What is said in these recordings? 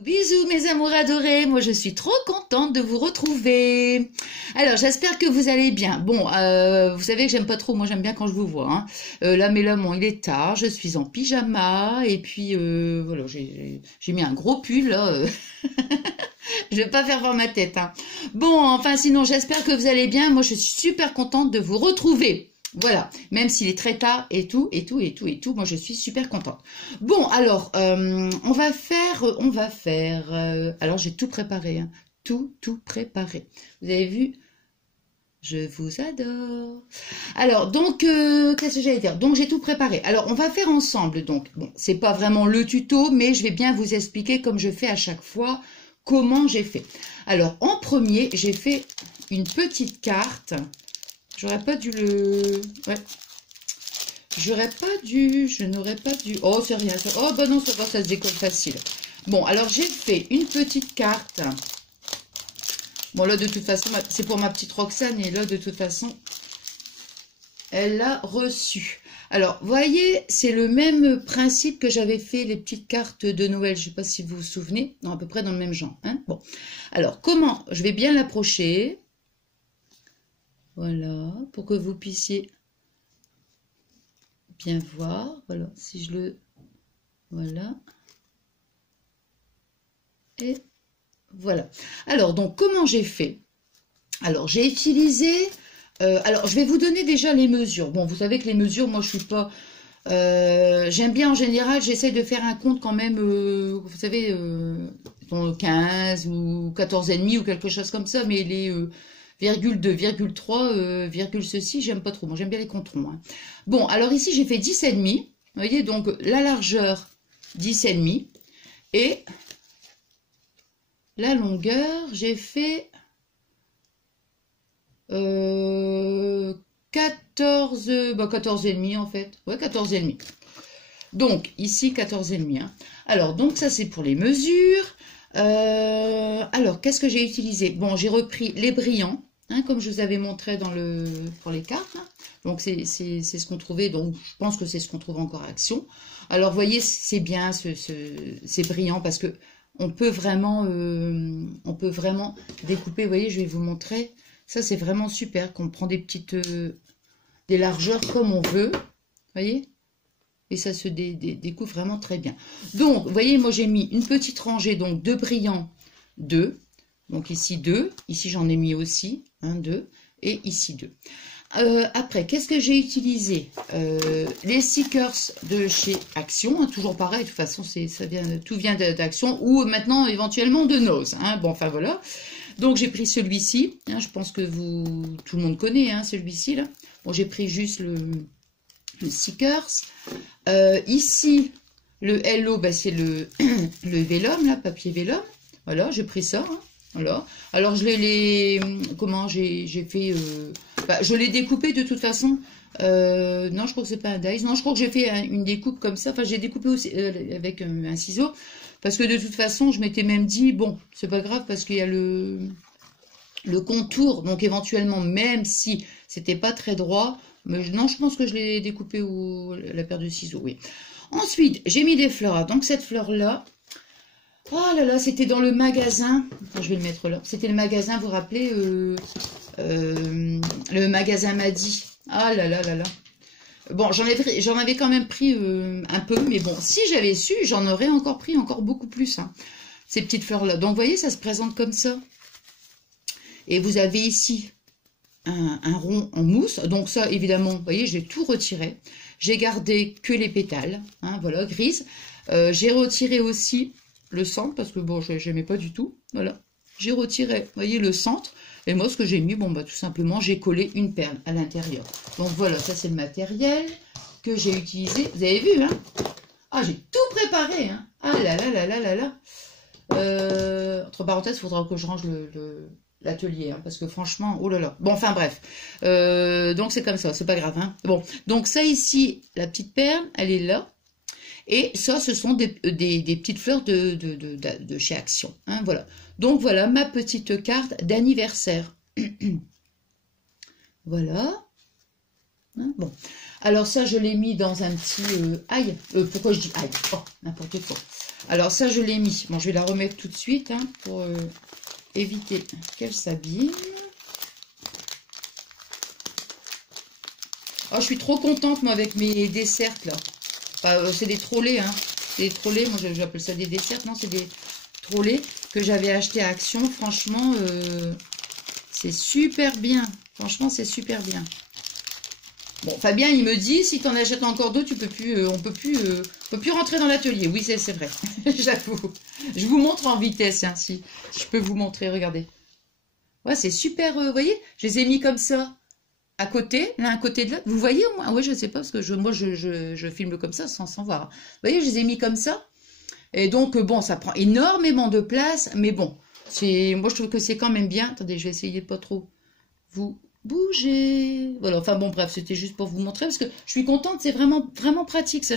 Bisous mes amours adorés, moi je suis trop contente de vous retrouver. Alors j'espère que vous allez bien. Bon, vous savez que j'aime pas trop, moi j'aime bien quand je vous vois. Hein. Là mais là bon, il est tard, je suis en pyjama et puis voilà, j'ai mis un gros pull là. Je vais pas faire voir ma tête. Hein. Bon, enfin sinon j'espère que vous allez bien. Moi je suis super contente de vous retrouver. Voilà, même s'il est très tard et tout, moi je suis super contente. Bon, alors, on va faire, alors j'ai tout préparé, hein, tout préparé. Vous avez vu, je vous adore. Alors, donc, qu'est-ce que j'allais dire? Donc, j'ai tout préparé. Alors, on va faire ensemble, donc, bon, c'est pas vraiment le tuto, mais je vais bien vous expliquer, comme je fais à chaque fois, comment j'ai fait. Alors, en premier, j'ai fait une petite carte. J'aurais pas dû le... Ouais. Je n'aurais pas dû... Oh, c'est rien. Oh, bah non, ça va, ça se décolle facile. Bon, alors j'ai fait une petite carte. Bon, là, de toute façon, c'est pour ma petite Roxane. Et là, de toute façon, elle l'a reçu. Alors, voyez, c'est le même principe que j'avais fait les petites cartes de Noël. Je ne sais pas si vous vous souvenez. Non, à peu près dans le même genre. Hein. Bon, alors, comment? Je vais bien l'approcher. Voilà, pour que vous puissiez bien voir. Voilà, si je le... Voilà. Et voilà. Alors, donc, comment j'ai fait? Alors, j'ai utilisé... alors, je vais vous donner déjà les mesures. Bon, vous savez que les mesures, moi, je suis pas... j'aime bien, en général, j'essaie de faire un compte quand même, vous savez, 15 ou 14,5 ou quelque chose comme ça, mais les... virgule 2, virgule 3, virgule ceci, j'aime pas trop. Moi, j'aime bien les controns. Hein. Bon, alors ici, j'ai fait 10,5. Vous voyez, donc la largeur, 10,5. Et la longueur, j'ai fait 14, bah 14,5 en fait. Ouais, 14,5. Donc, ici, 14,5. Hein. Alors, donc ça, c'est pour les mesures. Alors, qu'est-ce que j'ai utilisé? Bon, j'ai repris les brillants. Hein, comme je vous avais montré pour les cartes. Hein. Donc, c'est ce qu'on trouvait. Donc, je pense que c'est ce qu'on trouve encore à Action. Alors, vous voyez, c'est bien, c'est brillant parce que on peut vraiment découper. Vous voyez, je vais vous montrer. Ça, c'est vraiment super. Qu'on prend des petites, des largeurs comme on veut. Vous voyez? Et ça se découpe vraiment très bien. Donc, vous voyez, moi, j'ai mis une petite rangée donc de brillants 2. Donc ici 2, ici j'en ai mis aussi 1, 2, et ici 2. Après, qu'est-ce que j'ai utilisé? Les stickers de chez Action, hein, toujours pareil, de toute façon tout vient d'Action, ou maintenant éventuellement de Nose. Hein, bon, enfin voilà. Donc j'ai pris celui-ci, hein, je pense que tout le monde connaît hein, celui-ci là. Bon, j'ai pris juste le stickers. Ici, le Hello, bah, c'est le vélum, là, papier vélum. Voilà, j'ai pris ça. Hein. Voilà. Alors je comment j'ai fait bah, je l'ai découpé de toute façon. Non, je crois que c'est pas un dice. Non, je crois que j'ai fait une découpe comme ça. Enfin, j'ai découpé aussi avec un ciseau parce que de toute façon, je m'étais même dit bon, c'est pas grave parce qu'il y a le contour. Donc éventuellement, même si c'était pas très droit, mais non, je pense que je l'ai découpé la paire de ciseaux. Oui. Ensuite, j'ai mis des fleurs. Donc cette fleur là. Oh là là, c'était dans le magasin. Enfin, je vais le mettre là. C'était le magasin, vous vous rappelez le magasin Madi. Ah là là là là. Bon, j'en avais quand même pris un peu, mais bon, si j'avais su, j'en aurais encore pris encore beaucoup plus. Hein, ces petites fleurs-là. Donc, vous voyez, ça se présente comme ça. Et vous avez ici un rond en mousse. Donc ça, évidemment, vous voyez, j'ai tout retiré. J'ai gardé que les pétales. Hein, voilà, grises. J'ai retiré aussi le centre parce que bon, j'aimais pas du tout. Voilà, j'ai retiré, vous voyez, le centre. Et moi, ce que j'ai mis, bon, bah tout simplement, j'ai collé une perle à l'intérieur. Donc voilà, ça c'est le matériel que j'ai utilisé. Vous avez vu, hein? Ah, j'ai tout préparé, hein? Ah là là là là là là. Entre parenthèses, il faudra que je range l'atelier, hein, parce que franchement, oh là là. Bon, enfin bref. Donc c'est comme ça, c'est pas grave, hein? Bon, donc ça ici, la petite perle, elle est là. Et ça, ce sont des petites fleurs de chez Action. Hein, voilà. Donc, voilà ma petite carte d'anniversaire. Voilà. Hein, bon. Alors, ça, je l'ai mis dans un petit... aïe. Pourquoi je dis aïe? Oh, n'importe quoi. Alors ça, je l'ai mis. Bon, je vais la remettre tout de suite hein, pour éviter qu'elle s'abîme. Oh, je suis trop contente, moi, avec mes desserts, là. Enfin, c'est des trollés, hein. C'est des trollés, moi, j'appelle ça des desserts. Non, c'est des trollés que j'avais acheté à Action. Franchement, c'est super bien. Franchement, c'est super bien. Bon, Fabien, il me dit, si tu en achètes encore d'autres, tu peux plus, on peut plus rentrer dans l'atelier. Oui, c'est vrai. J'avoue. Je vous montre en vitesse, hein, si je peux vous montrer. Regardez. Ouais, c'est super, vous voyez, je les ai mis comme ça. À côté, l'un à côté de l'autre. Vous voyez au moins? Oui, je ne sais pas, parce que moi, je filme comme ça sans voir. Vous voyez, je les ai mis comme ça. Et donc, bon, ça prend énormément de place. Mais bon, moi, je trouve que c'est quand même bien. Attendez, je vais essayer de pas trop vous bouger. Voilà, enfin bon, bref, c'était juste pour vous montrer. Parce que je suis contente, c'est vraiment, vraiment pratique, ça.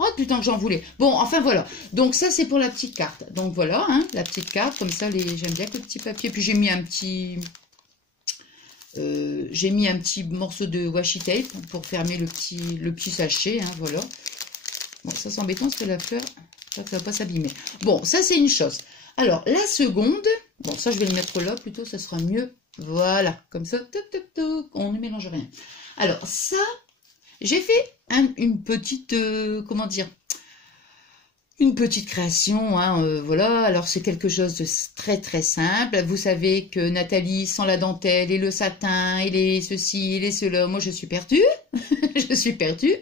Oh, putain, que j'en voulais. Bon, enfin, voilà. Donc, ça, c'est pour la petite carte. Donc, voilà, hein, la petite carte. Comme ça, j'aime bien que le petit papier. Puis, j'ai mis un petit... morceau de washi tape pour fermer le petit sachet, hein, voilà. Bon, ça c'est embêtant parce que la fleur, ça va pas s'abîmer. Bon, ça c'est une chose. Alors, la seconde, bon, ça je vais le mettre là, plutôt, ça sera mieux. Voilà, comme ça, toc, toc, toc, on ne mélange rien. Alors, ça, j'ai fait une petite, comment dire, une petite création, hein, voilà. Alors, c'est quelque chose de très, très simple. Vous savez que Nathalie, sans la dentelle et le satin et les ceci et les cela, moi, je suis perdue. Je suis perdue.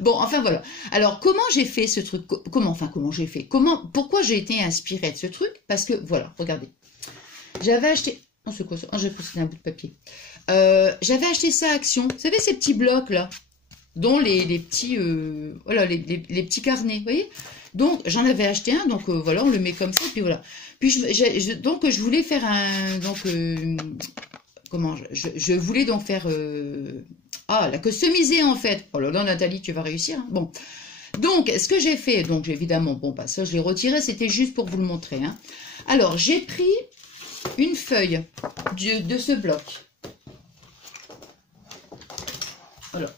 Bon, enfin, voilà. Alors, comment j'ai fait ce truc? Comment j'ai fait? Pourquoi j'ai été inspirée de ce truc? Parce que, voilà, regardez. J'avais acheté... Oh, c'est quoi ça? Oh, j'ai posé un bout de papier. J'avais acheté ça à Action. Vous savez, ces petits blocs-là, dont les petits... voilà, les petits carnets, vous voyez? Donc, j'en avais acheté un, donc voilà, on le met comme ça, puis voilà. Puis, donc, je voulais faire un... Donc, comment... Je voulais donc faire... la customiser, en fait. Oh là là, Nathalie, tu vas réussir. Hein. Bon. Donc, ce que j'ai fait, donc, évidemment, bon, bah, ça, je l'ai retiré, c'était juste pour vous le montrer. Hein. Alors, j'ai pris une feuille de ce bloc. Voilà.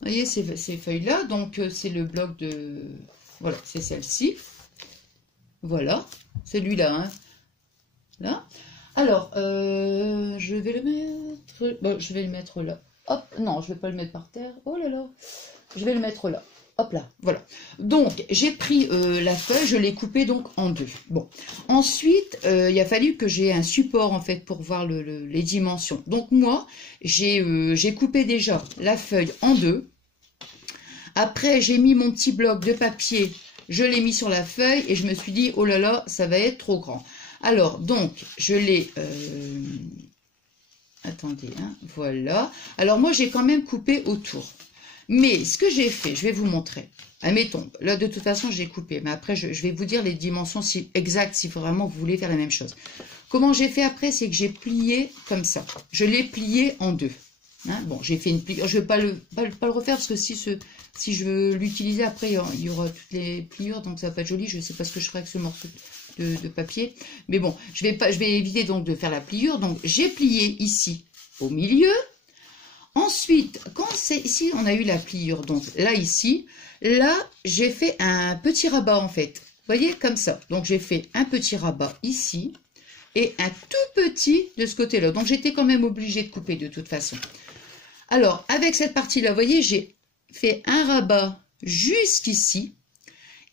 Vous voyez, ces feuilles-là, donc, c'est le bloc de... Voilà, c'est celle-ci. Voilà, celui-là. Hein. Là. Alors, je vais le mettre... Bon, je vais le mettre là. Hop, non, je ne vais pas le mettre par terre. Oh là là. Je vais le mettre là. Hop là, voilà. Donc, j'ai pris la feuille, je l'ai coupée donc en deux. Bon, ensuite, il a fallu que j'ai un support, en fait, pour voir les dimensions. Donc, moi, j'ai coupé déjà la feuille en deux. Après, j'ai mis mon petit bloc de papier, je l'ai mis sur la feuille et je me suis dit, oh là là, ça va être trop grand. Alors, donc, je l'ai... Attendez, hein, voilà. Alors, moi, j'ai quand même coupé autour. Mais, ce que j'ai fait, je vais vous montrer. Admettons, là, de toute façon, j'ai coupé. Mais après, je vais vous dire les dimensions exactes si vraiment vous voulez faire la même chose. Comment j'ai fait après, c'est que j'ai plié comme ça. Je l'ai plié en deux. Hein, bon, j'ai fait une pliure. Je ne vais pas le refaire parce que si je veux l'utiliser après, il y aura toutes les pliures, donc ça va pas être joli. Je ne sais pas ce que je ferai avec ce morceau de papier. Mais bon, je vais éviter donc de faire la pliure. Donc, j'ai plié ici au milieu. Ensuite, quand c'est ici, on a eu la pliure. Donc, là, ici, là, j'ai fait un petit rabat en fait. Vous voyez, comme ça. Donc, j'ai fait un petit rabat ici et un tout petit de ce côté-là. Donc, j'étais quand même obligée de couper de toute façon. Alors, avec cette partie-là, vous voyez, j'ai fait un rabat jusqu'ici.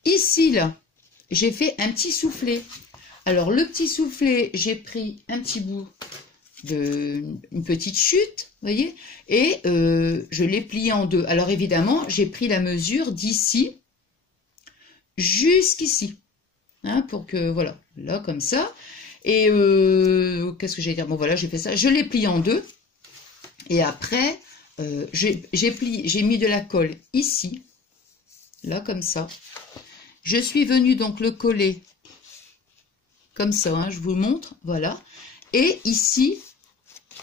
Ici, là, j'ai fait un petit soufflet. Alors, le petit soufflet, j'ai pris un petit bout une petite chute, vous voyez, et je l'ai plié en deux. Alors, évidemment, j'ai pris la mesure d'ici jusqu'ici. Hein, pour que, voilà, là, comme ça. Et, qu'est-ce que j'ai dire? Bon, voilà, j'ai fait ça. Je l'ai plié en deux. Et après... j'ai mis de la colle ici, là comme ça. Je suis venue donc le coller comme ça, hein, je vous montre, voilà. Et ici,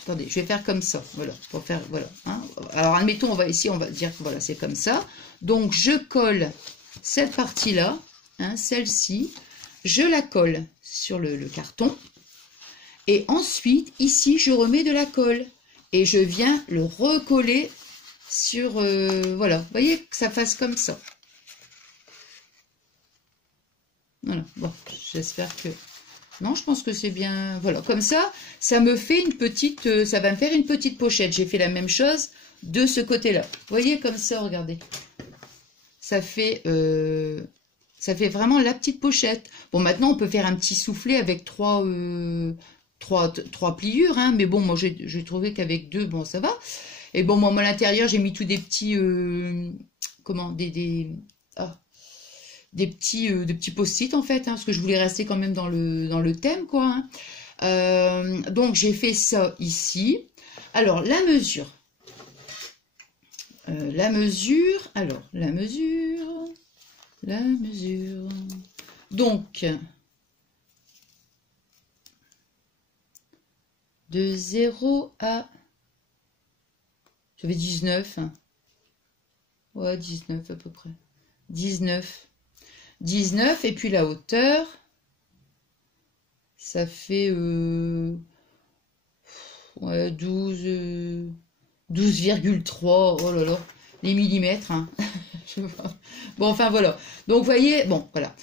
attendez, je vais faire comme ça, voilà, pour faire, voilà. Hein. Alors admettons, on va dire que voilà, c'est comme ça. Donc je colle cette partie-là, hein, celle-ci, je la colle sur le carton. Et ensuite, ici, je remets de la colle. Et je viens le recoller sur... voilà, vous voyez que ça fasse comme ça. Voilà, bon, j'espère que... Non, je pense que c'est bien... Voilà, comme ça, ça me fait une petite... ça va me faire une petite pochette. J'ai fait la même chose de ce côté-là. Vous voyez, comme ça, regardez. Ça fait vraiment la petite pochette. Bon, maintenant, on peut faire un petit soufflet avec trois pliures. Hein, mais bon, moi, j'ai trouvé qu'avec 2, bon, ça va. Et bon, moi, à l'intérieur, j'ai mis tous des petits... comment des petits post-it en fait, hein, parce que je voulais rester quand même dans le thème, quoi. Hein. Donc j'ai fait ça ici. Alors la mesure. Alors la mesure. Donc de 0 à... J'avais 19. Hein. Ouais, 19 à peu près. 19, et puis la hauteur, ça fait ouais, 12,3, oh là là, les millimètres. Hein. Bon, enfin voilà. Donc, vous voyez, bon, voilà.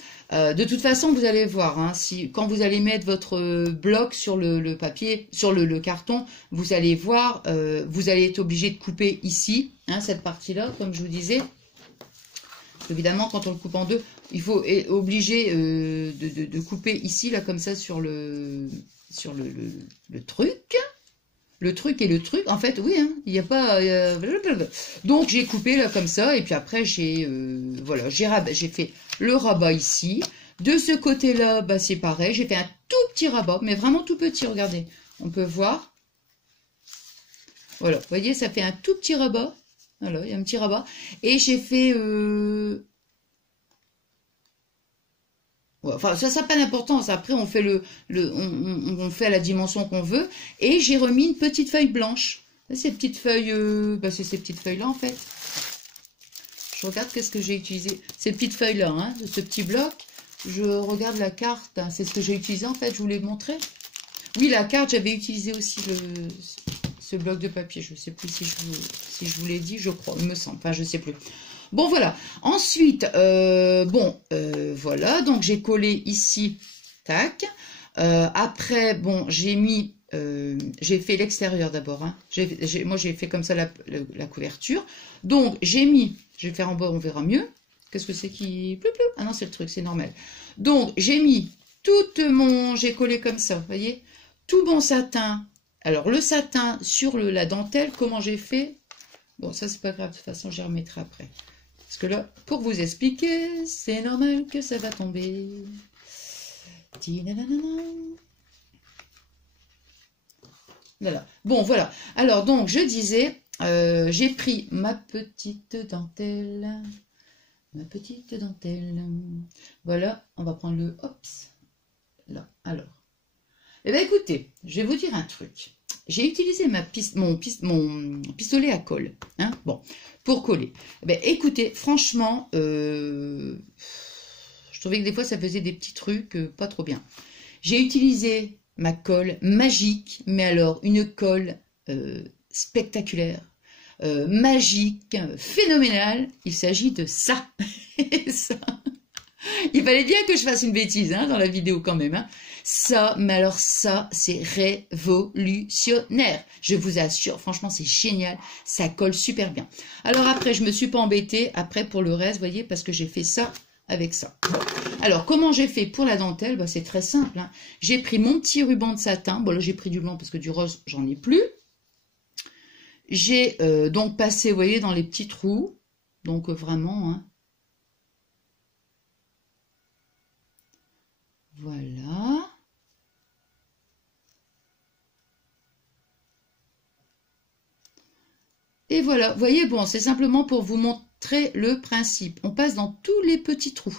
De toute façon, vous allez voir, hein, quand vous allez mettre votre bloc sur le papier, sur le carton, vous allez voir, vous allez être obligé de couper ici, hein, cette partie-là, comme je vous disais. Évidemment, quand on le coupe en deux, il faut être obligé de couper ici, là, comme ça, sur le truc. Le truc et le truc, en fait, oui, hein, il n'y a pas... Donc, j'ai coupé, là, comme ça, et puis après, voilà, j'ai fait le rabat ici. De ce côté-là, bah, c'est pareil, j'ai fait un tout petit rabat, mais vraiment tout petit, regardez. On peut voir. Voilà, vous voyez, ça fait un tout petit rabat. Voilà, il y a un petit rabat. Et j'ai fait... Ouais, enfin, ça n'a pas d'importance. Après, on fait on fait à la dimension qu'on veut. Et j'ai remis une petite feuille blanche. Ces petites feuilles... bah, c'est ces petites feuilles-là, en fait. Je regarde qu'est-ce que j'ai utilisé. Ces petites feuilles-là, hein, ce petit bloc. Je regarde la carte. Hein, c'est ce que j'ai utilisé, en fait. Je vous l'ai montré. Oui, la carte, j'avais utilisé aussi ce bloc de papier. Je ne sais plus si je vous l'ai dit, je crois, il me semble. Enfin, je ne sais plus. Bon, voilà. Ensuite, voilà. Donc, j'ai collé ici. Tac. Après, bon, j'ai fait l'extérieur d'abord. Hein. Moi, j'ai fait comme ça la couverture. Donc, je vais faire en bas, on verra mieux. Qu'est-ce que c'est qui... Ah non, c'est le truc, c'est normal. Donc, j'ai mis j'ai collé comme ça, vous voyez, tout mon satin. Alors, le satin sur la dentelle, comment j'ai fait? Bon, ça, c'est pas grave, de toute façon, j'y remettrai après. Parce que là, pour vous expliquer, c'est normal que ça va tomber. Voilà. Bon, voilà. Alors, donc, je disais, j'ai pris ma petite dentelle. Voilà, on va prendre le... Hops. Là, alors. Eh bien, écoutez, je vais vous dire un truc. J'ai utilisé mon pistolet à colle, hein, bon, pour coller. Eh bien, écoutez, franchement, je trouvais que des fois, ça faisait des petits trucs pas trop bien. J'ai utilisé ma colle magique, mais alors, une colle spectaculaire, magique, phénoménale. Il s'agit de ça. Ça. Il fallait bien que je fasse une bêtise hein, dans la vidéo quand même. Hein. Ça, mais alors ça, c'est révolutionnaire. Je vous assure, franchement, c'est génial. Ça colle super bien. Alors après, je me suis pas embêtée après pour le reste, vous voyez, parce que j'ai fait ça avec ça. Bon. Alors, comment j'ai fait pour la dentelle? Bah, c'est très simple. Hein. J'ai pris mon petit ruban de satin. Bon, là, j'ai pris du blanc parce que du rose, j'en ai plus. J'ai donc passé, vous voyez, dans les petits trous. Donc, vraiment... Hein, voilà. Et voilà, vous voyez, bon, c'est simplement pour vous montrer le principe. On passe dans tous les petits trous.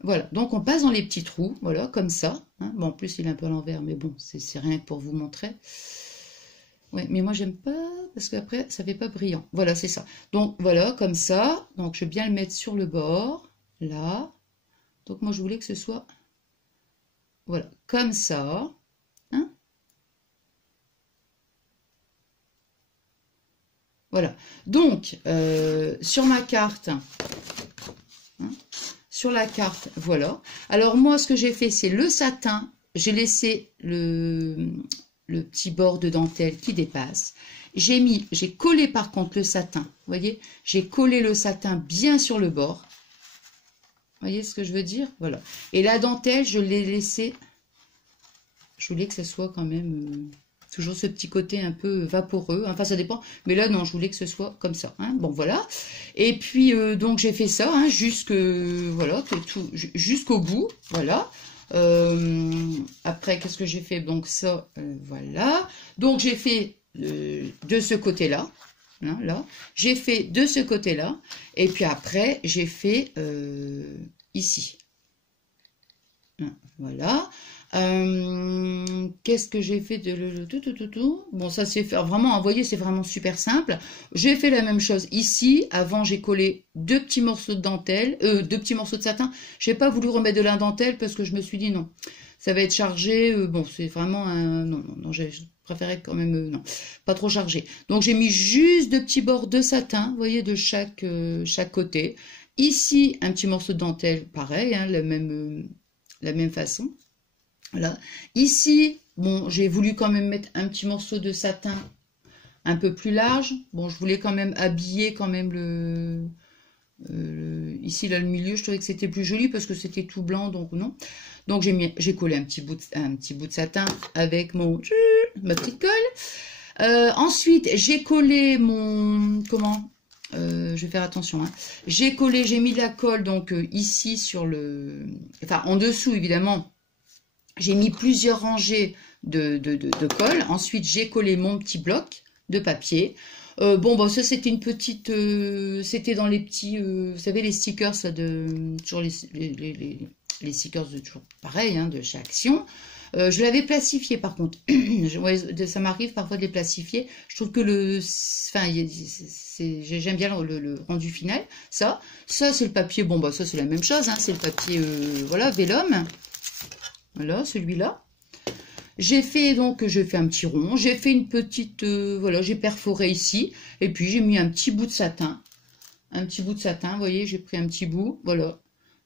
Voilà, donc on passe dans les petits trous, voilà, comme ça. Hein. Bon, en plus, il est un peu à l'envers, mais bon, c'est rien que pour vous montrer. Ouais, mais moi, j'aime pas, parce qu'après, ça fait pas brillant. Voilà, c'est ça. Donc, voilà, comme ça. Donc, je vais bien le mettre sur le bord, là. Donc, moi, je voulais que ce soit, voilà, comme ça. Hein. Voilà. Donc, sur ma carte, sur la carte, voilà. Alors moi, ce que j'ai fait, c'est le satin. J'ai laissé le petit bord de dentelle qui dépasse. J'ai collé par contre le satin, vous voyez, j'ai collé le satin bien sur le bord. Vous voyez ce que je veux dire? Voilà. Et la dentelle, je l'ai laissée, je voulais que ça soit quand même toujours ce petit côté un peu vaporeux, enfin ça dépend, mais là non, je voulais que ce soit comme ça, hein. Bon voilà. Et puis donc j'ai fait ça, hein, voilà, jusqu'au bout, voilà. Après, qu'est-ce que j'ai fait? Donc ça, voilà. Donc j'ai fait de ce côté-là, hein, là. J'ai fait de ce côté-là, et puis après j'ai fait ici. Hein, voilà. Qu'est-ce que j'ai fait de tout. Bon, ça c'est vraiment, vous voyez, c'est vraiment super simple. J'ai fait la même chose ici. Avant, j'ai collé deux petits morceaux de dentelle, deux petits morceaux de satin. J'ai pas voulu remettre de la dentelle parce que je me suis dit non, ça va être chargé. Bon, c'est vraiment un non, j'ai préféré quand même non, pas trop chargé. Donc j'ai mis juste deux petits bords de satin, vous voyez, de chaque côté. Ici, un petit morceau de dentelle, pareil, hein, la même façon. Voilà. Ici, bon, j'ai voulu quand même mettre un petit morceau de satin un peu plus large. Bon, je voulais quand même habiller quand même ici, là, le milieu, je trouvais que c'était plus joli parce que c'était tout blanc, donc non. Donc, j'ai collé un petit bout de satin avec ma petite colle. Ensuite, j'ai collé je vais faire attention, hein. J'ai mis de la colle, donc ici sur enfin, en dessous, évidemment. J'ai mis plusieurs rangées de colle. Ensuite, j'ai collé mon petit bloc de papier. Bon, ça, c'était une petite... c'était dans les petits... vous savez, les stickers, ça, toujours les stickers, toujours pareil, hein, de chez Action. Je l'avais plastifié, par contre. Ça m'arrive parfois de les plastifier. Je trouve que enfin, j'aime bien le rendu final. Ça c'est le papier. Bon, bah, ça, c'est la même chose, hein. C'est le papier, voilà, Vélum. Voilà, celui-là. J'ai fait un petit rond. J'ai fait une petite, voilà, j'ai perforé ici. Et puis, j'ai mis un petit bout de satin. Un petit bout de satin, vous voyez, j'ai pris un petit bout. Voilà,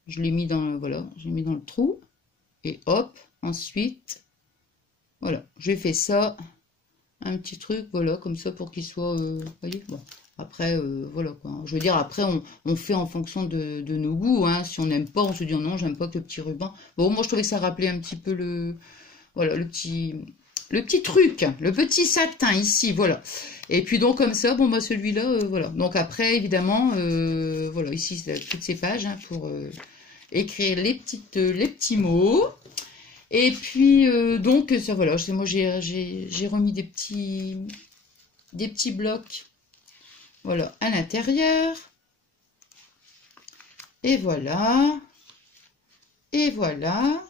je l'ai mis voilà, j'ai mis dans le trou. Et hop, ensuite, voilà, j'ai fait ça. Un petit truc, voilà, comme ça, pour qu'il soit, vous voyez, bon. Après, voilà quoi. Je veux dire, après, on fait en fonction de nos goûts, hein. Si on n'aime pas, on se dit non, j'aime pas que le petit ruban. Bon, moi, je trouvais que ça rappelait un petit peu voilà, le petit truc, le petit satin ici, voilà. Et puis donc, comme ça, bon, bah, celui-là, voilà. Donc après, évidemment, voilà, ici, toutes ces pages, hein, pour écrire les petits mots. Et puis, donc, ça, voilà, moi, j'ai remis des petits blocs. Voilà, à l'intérieur. Et voilà. Et voilà.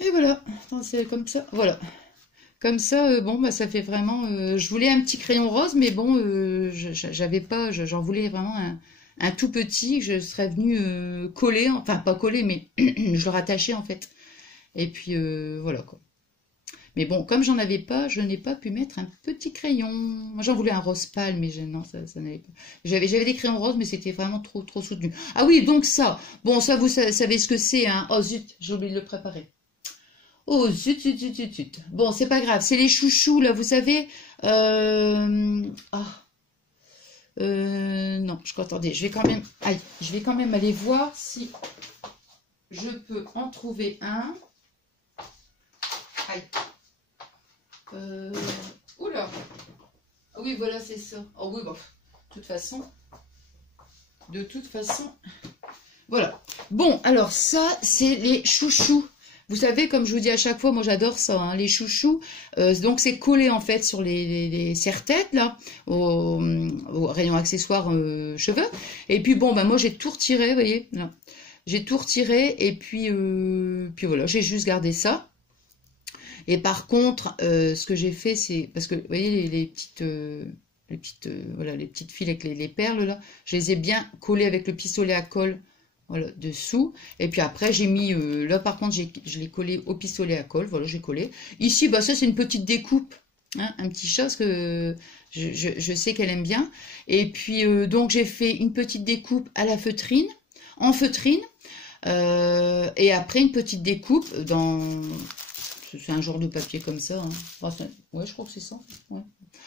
Et voilà. C'est comme ça. Voilà. Comme ça, bon, bah, ça fait vraiment... je voulais un petit crayon rose, mais bon, j'avais pas... J'en voulais vraiment un tout petit que je serais venue coller. Enfin, pas coller, mais je le rattachais, en fait. Et puis, voilà, quoi. Mais bon, comme j'en avais pas, je n'ai pas pu mettre un petit crayon. Moi, j'en voulais un rose pâle, mais non, ça n'avait pas. J'avais des crayons roses, mais c'était vraiment trop soutenu. Ah oui, donc ça. Bon, ça, vous savez ce que c'est, hein. Oh zut, j'ai oublié de le préparer. Oh zut. Bon, c'est pas grave. C'est les chouchous, là, vous savez. Non, attendez, je vais quand même aller voir si je peux en trouver un. Aïe. Oula. Ah oui, voilà, c'est ça. Oh oui, bon, de toute façon, voilà. Bon, alors ça, c'est les chouchous. Vous savez, comme je vous dis à chaque fois, moi j'adore ça, hein, les chouchous. Donc c'est collé en fait sur les serre-têtes, là, au rayon accessoires cheveux. Et puis bon, bah moi j'ai tout retiré, vous voyez, là. J'ai tout retiré et puis voilà, j'ai juste gardé ça. Et par contre, ce que j'ai fait, c'est... Parce que, vous voyez, les petites fils avec les perles, là, je les ai bien collées avec le pistolet à colle, voilà, dessous. Et puis après, j'ai mis... là, par contre, je l'ai collé au pistolet à colle. Voilà, j'ai collé. Ici, bah, ça, c'est une petite découpe. Hein, un petit chose que je sais qu'elle aime bien. Et puis, donc, j'ai fait une petite découpe à la feutrine. en feutrine. Et après une petite découpe dans... C'est un genre de papier comme ça. Hein. Enfin, ouais, je crois que c'est ça. Ouais.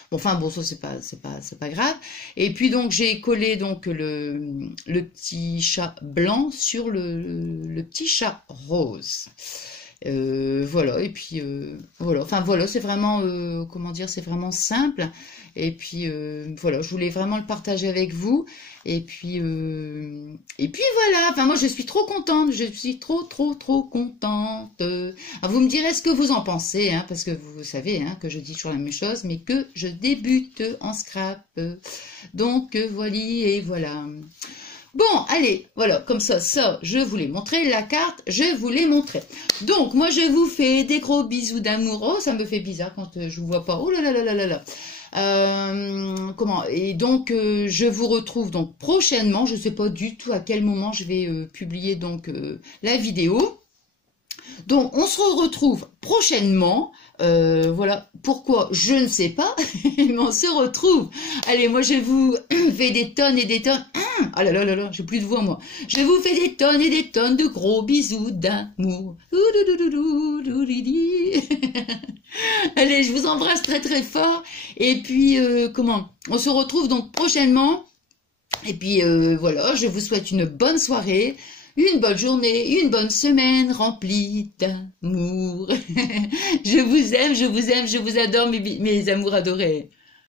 Bon, enfin, bon, ça, c'est pas grave. Et puis, donc, j'ai collé donc le petit chat blanc sur le petit chat rose. Voilà, et puis voilà, enfin voilà, c'est vraiment, comment dire, c'est vraiment simple. Et puis voilà, je voulais vraiment le partager avec vous. Et puis voilà, enfin moi je suis trop contente, je suis trop contente. Alors, vous me direz ce que vous en pensez, hein, parce que vous savez hein, que je dis toujours la même chose, mais que je débute en scrap. Donc voilà et voilà. Bon, allez, voilà, comme ça, je vous l'ai montré, la carte, je vous l'ai montré. Donc, moi, je vous fais des gros bisous d'amour. Oh, ça me fait bizarre quand je vous vois pas. Oh là là là là là là. Comment? Et donc, je vous retrouve donc prochainement. Je sais pas du tout à quel moment je vais publier donc la vidéo. Donc, on se retrouve prochainement. Voilà, pourquoi, je ne sais pas, mais on se retrouve. Allez, moi, je vous fais des tonnes et des tonnes. Ah là là là là, j'ai plus de voix, moi. Je vous fais des tonnes et des tonnes de gros bisous d'amour. Allez, je vous embrasse très fort. Et puis, comment? On se retrouve donc prochainement. Et puis, voilà, je vous souhaite une bonne soirée. Une bonne journée, une bonne semaine remplie d'amour. Je vous aime, je vous adore, mes amours adorés.